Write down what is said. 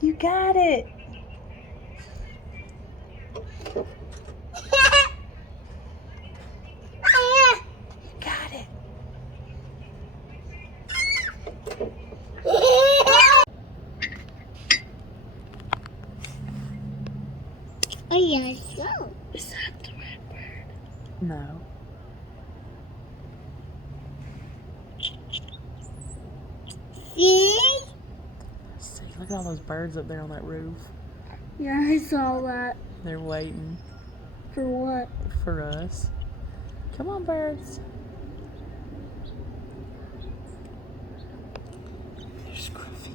You got it. You got it. Oh, yeah, so. Is that the red bird? No. See? See, look at all those birds up there on that roof. Yeah, I saw that. They're waiting For what? for us. Come on, birds. They're scruffy.